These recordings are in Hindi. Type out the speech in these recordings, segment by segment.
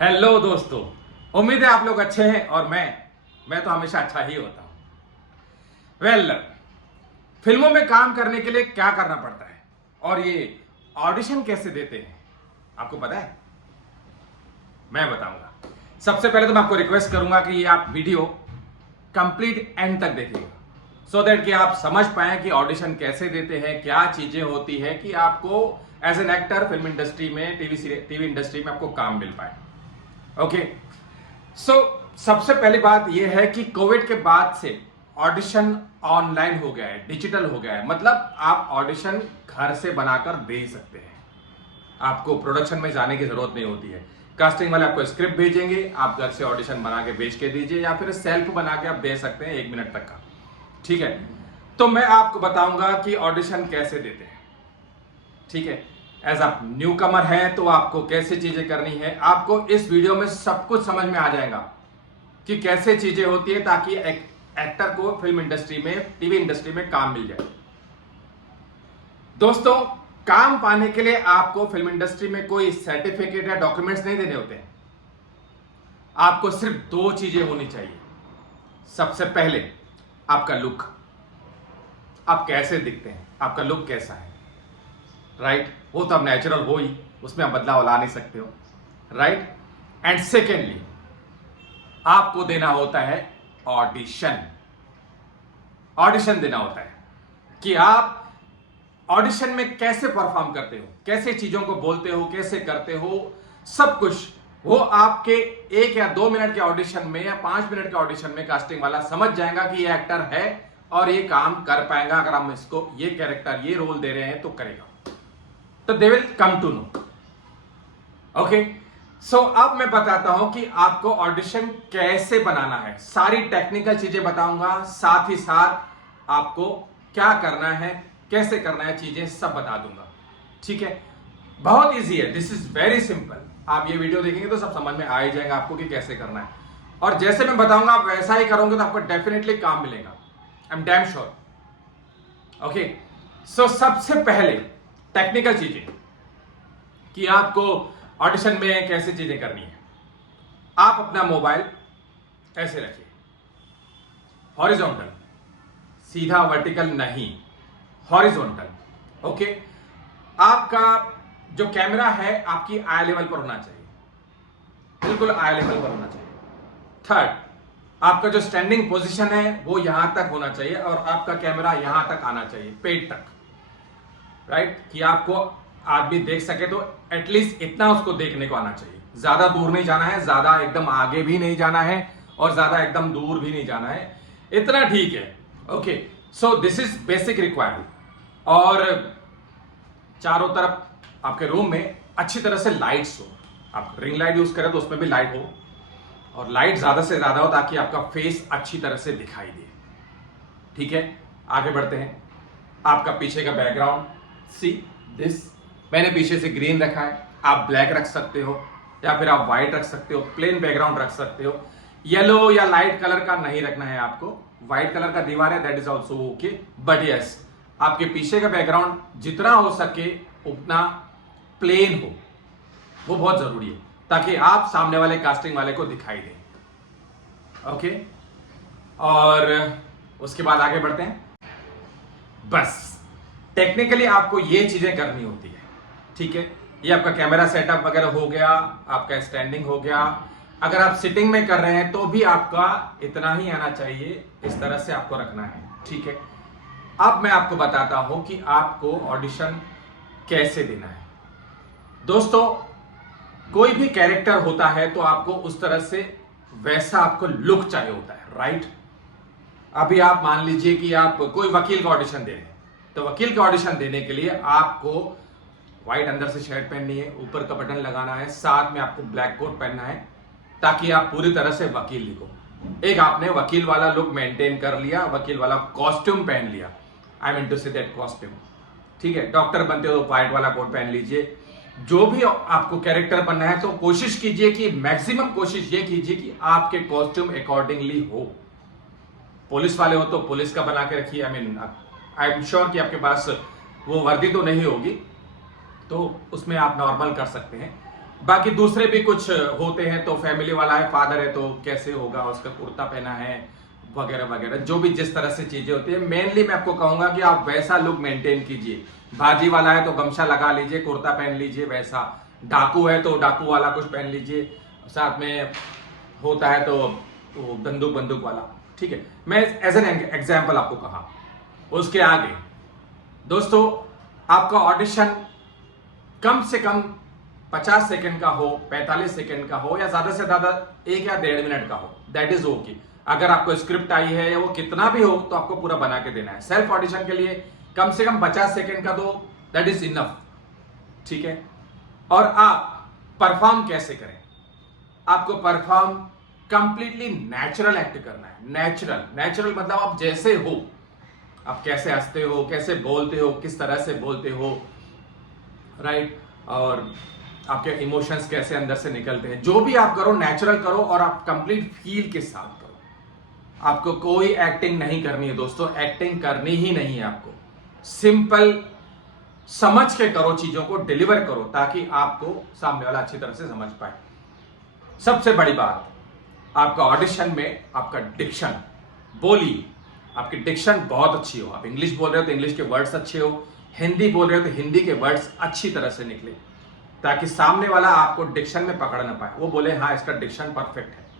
हेलो दोस्तों। उम्मीद है आप लोग अच्छे हैं और मैं तो हमेशा अच्छा ही होता हूं। फिल्मों में काम करने के लिए क्या करना पड़ता है और ये ऑडिशन कैसे देते हैं, आपको पता है? मैं बताऊंगा। सबसे पहले तो मैं आपको रिक्वेस्ट करूंगा कि ये आप वीडियो कंप्लीट एंड तक देखिएगा, सो दैट कि आप समझ पाए कि ऑडिशन कैसे देते हैं, क्या चीजें होती है कि आपको as an actor film industry में, टीवी इंडस्ट्री में आपको काम मिल पाए। ओके, सो सबसे पहली बात यह है कि कोविड के बाद से ऑडिशन ऑनलाइन हो गया है, डिजिटल हो गया है। मतलब आप ऑडिशन घर से बनाकर दे सकते हैं, आपको प्रोडक्शन में जाने की जरूरत नहीं होती है। कास्टिंग वाले आपको स्क्रिप्ट भेजेंगे, आप घर से ऑडिशन बना के भेज के दीजिए या फिर सेल्फ बना के आप दे सकते हैं 1 मिनट तक का। ठीक है, तो मैं आपको बताऊंगा कि ऑडिशन कैसे देते हैं। ठीक है, एज आप न्यू कमर हैं तो आपको कैसे चीजें करनी है, आपको इस वीडियो में सब कुछ समझ में आ जाएगा कि कैसे चीजें होती है, ताकि एक एक्टर को फिल्म इंडस्ट्री में, टीवी इंडस्ट्री में काम मिल जाए। दोस्तों, काम पाने के लिए आपको फिल्म इंडस्ट्री में कोई सर्टिफिकेट या डॉक्यूमेंट्स नहीं देने होते हैं। आपको सिर्फ 2 चीजें होनी चाहिए। सबसे पहले आपका लुक, आप कैसे दिखते हैं, आपका लुक कैसा है। राइट, वो तो अब नेचुरल हो ही, उसमें आप बदलाव ला नहीं सकते हो। राइट, एंड सेकेंडली आपको देना होता है ऑडिशन। ऑडिशन देना होता है कि आप ऑडिशन में कैसे परफॉर्म करते हो, कैसे चीजों को बोलते हो, कैसे करते हो, सब कुछ वो आपके 1 या 2 मिनट के ऑडिशन में या 5 मिनट के ऑडिशन में कास्टिंग वाला समझ जाएगा कि ये एक्टर है और ये काम कर पाएगा। अगर हम इसको ये कैरेक्टर, ये रोल दे रहे हैं तो करेगा, तो they will come to know. Okay, so अब मैं बताता हूं कि आपको ऑडिशन कैसे बनाना है। सारी टेक्निकल चीजें बताऊंगा, साथ ही साथ आपको क्या करना है, कैसे करना है, चीजें सब बता दूंगा। ठीक है, बहुत इजी है, दिस इज वेरी सिंपल। आप ये वीडियो देखेंगे तो सब समझ में आ ही जाएगा आपको कि कैसे करना है, और जैसे मैं बताऊंगा आप वैसा ही करोगे तो आपको डेफिनेटली काम मिलेगा, I am damn sure. Okay, so सबसे पहले टेक्निकल चीजें कि आपको ऑडिशन में कैसे चीजें करनी है। आप अपना मोबाइल ऐसे रखिए, हॉरिजॉन्टल, सीधा वर्टिकल नहीं, हॉरिजॉन्टल। ओके, आपका जो कैमरा है आपकी आई लेवल पर होना चाहिए, बिल्कुल आई लेवल पर होना चाहिए। थर्ड, आपका जो स्टैंडिंग पोजीशन है वो यहां तक होना चाहिए और आपका कैमरा यहां तक आना चाहिए, पेट तक। राइट, कि आपको आदमी देख सके तो एटलीस्ट इतना उसको देखने को आना चाहिए। ज्यादा दूर नहीं जाना है, ज्यादा एकदम आगे भी नहीं जाना है और ज्यादा एकदम दूर भी नहीं जाना है, इतना ठीक है। Okay, so this is basic requirement. और चारों तरफ आपके रूम में अच्छी तरह से लाइट्स हो। आप रिंग लाइट यूज करें तो उसमें भी लाइट हो, और लाइट ज्यादा से ज्यादा हो ताकि आपका फेस अच्छी तरह से दिखाई दे। ठीक है, आगे बढ़ते हैं। आपका पीछे का बैकग्राउंड, सी दिस, मैंने पीछे से ग्रीन रखा है, आप ब्लैक रख सकते हो या फिर आप व्हाइट रख सकते हो, प्लेन बैकग्राउंड रख सकते हो। येलो या लाइट कलर का नहीं रखना है आपको, व्हाइट कलर का दीवार है that is also okay, but yes आपके पीछे का बैकग्राउंड जितना हो सके उतना प्लेन हो, वो बहुत जरूरी है ताकि आप सामने वाले कास्टिंग वाले को दिखाई दें। ओके, और उसके बाद आगे बढ़ते हैं। बस टेक्निकली आपको ये चीजें करनी होती है। ठीक है, ये आपका कैमरा सेटअप वगैरह हो गया, आपका स्टैंडिंग हो गया। अगर आप सिटिंग में कर रहे हैं तो भी आपका इतना ही आना चाहिए, इस तरह से आपको रखना है। ठीक है, अब मैं आपको बताता हूं कि आपको ऑडिशन कैसे देना है। दोस्तों, कोई भी कैरेक्टर होता है तो आपको उस तरह से वैसा आपको लुक चाहिए होता है। राइट, अभी आप मान लीजिए कि आप कोई वकील का ऑडिशन दे रहे हैं, तो वकील का ऑडिशन देने के लिए आपको व्हाइट अंदर से शर्ट पहननी है, ऊपर का बटन लगाना है, साथ में आपको ब्लैक कोट पहनना है ताकि आप पूरी तरह से वकील दिखो। एक आपने वकील वाला लुक मेंटेन कर लिया, वकील वाला कॉस्ट्यूम पहन लिया, I mean to say that costume. ठीक है, डॉक्टर बनते हो तो व्हाइट वाला कोट पहन लीजिए। जो भी आपको कैरेक्टर बनना है तो कोशिश कीजिए कि मैक्सिमम कोशिश ये कीजिए कि आपके कॉस्ट्यूम अकॉर्डिंगली हो। पुलिस वाले हो तो पुलिस का बना के रखिए, आई एम श्योर कि आपके पास वो वर्दी तो नहीं होगी, तो उसमें आप नॉर्मल कर सकते हैं। बाकी दूसरे भी कुछ होते हैं, तो फैमिली वाला है, फादर है, तो कैसे होगा, उसका कुर्ता पहना है वगैरह वगैरह, जो भी जिस तरह से चीजें होती है। मेनली मैं आपको कहूंगा कि आप वैसा लुक मेंटेन कीजिए। भाजी वाला है तो गमछा लगा लीजिए, कुर्ता पहन लीजिए वैसा। डाकू है तो डाकू वाला कुछ पहन लीजिए, साथ में होता है तो वो बंदूक बंदूक वाला, ठीक है। मैं एज एन एग्जाम्पल आपको कहा। उसके आगे दोस्तों, आपका ऑडिशन कम से कम 50 सेकंड का हो, 45 सेकंड का हो, या ज्यादा से ज्यादा 1 या 1.5 मिनट का हो, दैट इज ओके। अगर आपको स्क्रिप्ट आई है या वो कितना भी हो, तो आपको पूरा बना के देना है। सेल्फ ऑडिशन के लिए कम से कम 50 सेकंड का दो, दैट इज इनफ, ठीक है। और आप परफॉर्म कैसे करें? आपको परफॉर्म कंप्लीटली नेचुरल एक्ट करना है। नेचुरल नेचुरल मतलब आप जैसे हो, आप कैसे हंसते हो, कैसे बोलते हो, किस तरह से बोलते हो, राइट, और आपके इमोशंस कैसे अंदर से निकलते हैं। जो भी आप करो नेचुरल करो, और आप कंप्लीट फील के साथ करो। आपको कोई एक्टिंग नहीं करनी है दोस्तों, एक्टिंग करनी ही नहीं है आपको। सिंपल समझ के करो, चीजों को डिलीवर करो, ताकि आपको सामने वाला अच्छी तरह से समझ पाए। सबसे बड़ी बात, आपका ऑडिशन में आपका डिक्शन, बोली, आपकी डिक्शन बहुत अच्छी हो। आप इंग्लिश बोल रहे हो तो इंग्लिश के वर्ड्स अच्छे हो, हिंदी बोल रहे हो तो हिंदी के वर्ड्स अच्छी तरह से निकले, ताकि सामने वाला आपको डिक्शन में पकड़ ना पाए, वो बोले हाँ इसका डिक्शन परफेक्ट है।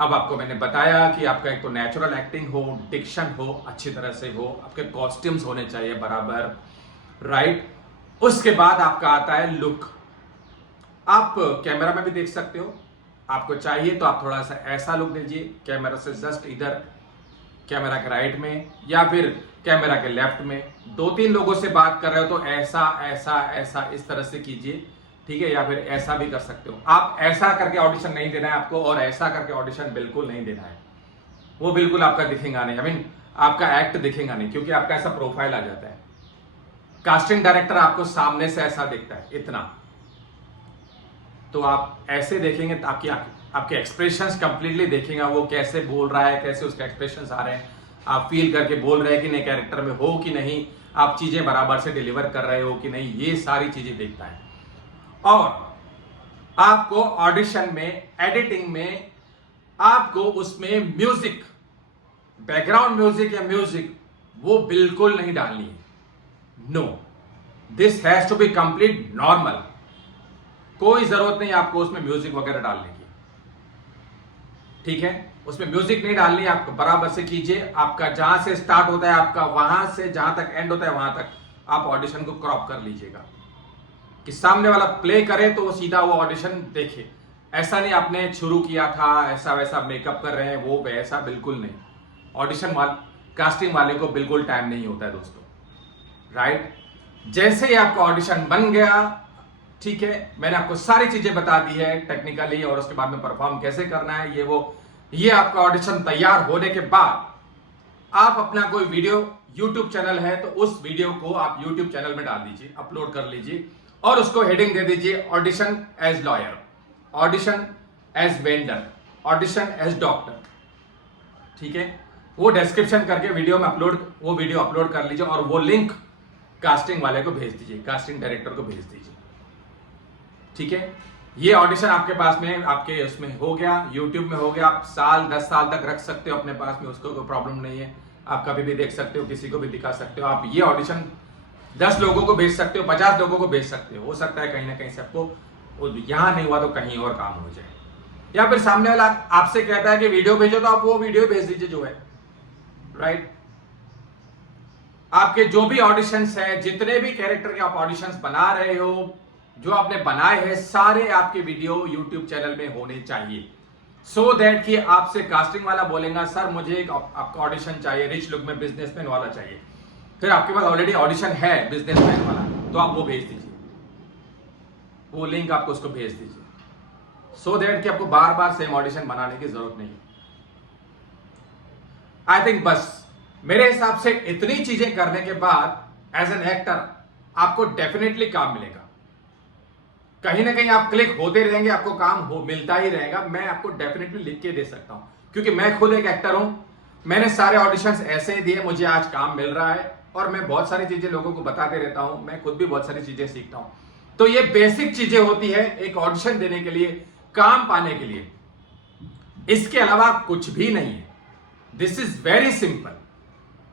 अब आपको मैंने बताया कि आपका एक तो नेचुरल एक्टिंग हो, डिक्शन हो, अच्छी तरह से हो, आपके कॉस्ट्यूम्स होने चाहिए बराबर, राइट। उसके बाद आपका आता है लुक। आप कैमरा में भी देख सकते हो, आपको चाहिए तो आप थोड़ा सा ऐसा लुक दीजिए, कैमरा से जस्ट इधर, कैमरा के राइट में या फिर कैमरा के लेफ्ट में। 2-3 लोगों से बात कर रहे हो तो ऐसा ऐसा ऐसा इस तरह से कीजिए, ठीक है। या फिर ऐसा भी कर सकते हो। आप ऐसा करके ऑडिशन नहीं देना है आपको, और ऐसा करके ऑडिशन बिल्कुल नहीं देना है, वो बिल्कुल आपका दिखेगा नहीं, आई मीन आपका एक्ट दिखेगा नहीं, क्योंकि आपका ऐसा प्रोफाइल आ जाता है। कास्टिंग डायरेक्टर आपको सामने से ऐसा दिखता है इतना, तो आप ऐसे देखेंगे ताकि आपके एक्सप्रेशंस कंप्लीटली देखेंगे, वो कैसे बोल रहा है, कैसे उसके एक्सप्रेशंस आ रहे हैं, आप फील करके बोल रहे हैं कि नहीं, कैरेक्टर में हो कि नहीं, आप चीजें बराबर से डिलीवर कर रहे हो कि नहीं, ये सारी चीजें देखता है। और आपको ऑडिशन में, एडिटिंग में, आपको उसमें म्यूजिक, बैकग्राउंड म्यूजिक या म्यूजिक वो बिल्कुल नहीं डालनी है। No, this has to be complete normal. कोई जरूरत नहीं आपको उसमें म्यूजिक वगैरह डालने की, ठीक है। उसमें म्यूजिक नहीं डालनी है, आपको बराबर से कीजिए। आपका जहां से स्टार्ट होता है, आपका वहां से जहां तक एंड होता है, वहां तक आप ऑडिशन को क्रॉप कर लीजिएगा, कि सामने वाला प्ले करे तो वो सीधा वो ऑडिशन देखे। ऐसा नहीं आपने शुरू किया था ऐसा वैसा मेकअप कर रहे हैं, वो वैसा बिल्कुल नहीं। ऑडिशन कास्टिंग वाले को बिल्कुल टाइम नहीं होता है दोस्तों, राइट। जैसे ही आपका ऑडिशन बन गया, ठीक है, मैंने आपको सारी चीजें बता दी है टेक्निकली, और उसके बाद में परफॉर्म कैसे करना है, ये वो, ये आपका ऑडिशन तैयार होने के बाद आप अपना कोई वीडियो, YouTube चैनल है तो उस वीडियो को आप YouTube चैनल में डाल दीजिए, अपलोड कर लीजिए, और उसको हेडिंग दे दीजिए audition as lawyer, audition as vendor, audition as doctor, ठीक है। वो डिस्क्रिप्शन करके वीडियो में वो वीडियो अपलोड कर लीजिए, और वो लिंक कास्टिंग वाले को भेज दीजिए, कास्टिंग डायरेक्टर को भेज दीजिए, ठीक है। ये ऑडिशन आपके पास में, आपके उसमें हो गया, YouTube में हो गया, आप 10 साल तक रख सकते हो अपने पास में, उसको कोई प्रॉब्लम नहीं है। आप कभी भी देख सकते हो, किसी को भी दिखा सकते हो। आप ये ऑडिशन 10 लोगों को भेज सकते हो, 50 लोगों को भेज सकते हो सकता है कहीं ना कहीं से आपको यहां नहीं हुआ तो कहीं और काम हो जाए, या फिर सामने वाला आपसे कहता है कि वीडियो भेजो, तो आप वो वीडियो भेज दीजिए जो है, राइट। आपके जो भी ऑडिशंस हैं, जितने भी कैरेक्टर के आप ऑडिशंस बना रहे हो, जो आपने बनाए हैं, सारे आपके वीडियो YouTube चैनल में होने चाहिए, सो दैट कि आपसे कास्टिंग वाला बोलेगा सर मुझे एक आपका ऑडिशन चाहिए, रिच लुक में बिजनेसमैन वाला चाहिए। फिर आपके पास ऑलरेडी ऑडिशन है बिजनेसमैन वाला, तो आप वो भेज दीजिए, वो लिंक आपको उसको भेज दीजिए, सो दैट कि आपको बार बार सेम ऑडिशन बनाने की जरूरत नहीं है। आई थिंक बस मेरे हिसाब से इतनी चीजें करने के बाद एज एन एक्टर आपको डेफिनेटली काम मिलेगा। कहीं ना कहीं आप क्लिक होते रहेंगे, आपको काम मिलता ही रहेगा। मैं आपको डेफिनेटली लिख के दे सकता हूं, क्योंकि मैं खुद एक एक्टर हूं। मैंने सारे ऑडिशंस ऐसे ही दिए, मुझे आज काम मिल रहा है, और मैं बहुत सारी चीजें लोगों को बताते रहता हूं। मैं खुद भी बहुत सारी चीजें सीखता हूं, तो ये बेसिक चीजें होती है एक ऑडिशन देने के लिए, काम पाने के लिए। इसके अलावा कुछ भी नहीं है। This is very simple.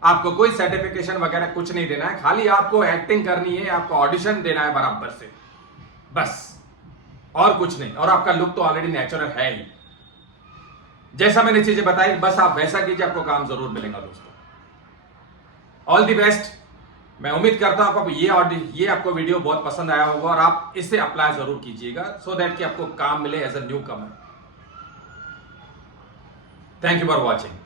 आपको कोई सर्टिफिकेशन वगैरह कुछ नहीं देना है, खाली आपको एक्टिंग करनी है, आपको ऑडिशन देना है बराबर से, बस, और कुछ नहीं। और आपका लुक तो ऑलरेडी नेचुरल है ही। जैसा मैंने चीजें बताई बस आप वैसा कीजिए, आपको काम जरूर मिलेगा दोस्तों। All the best. मैं उम्मीद करता हूं आपको ये आपको वीडियो बहुत पसंद आया होगा और आप इसे अप्लाई जरूर कीजिएगा सो दैट कि आपको काम मिले as a newcomer. Thank you for watching.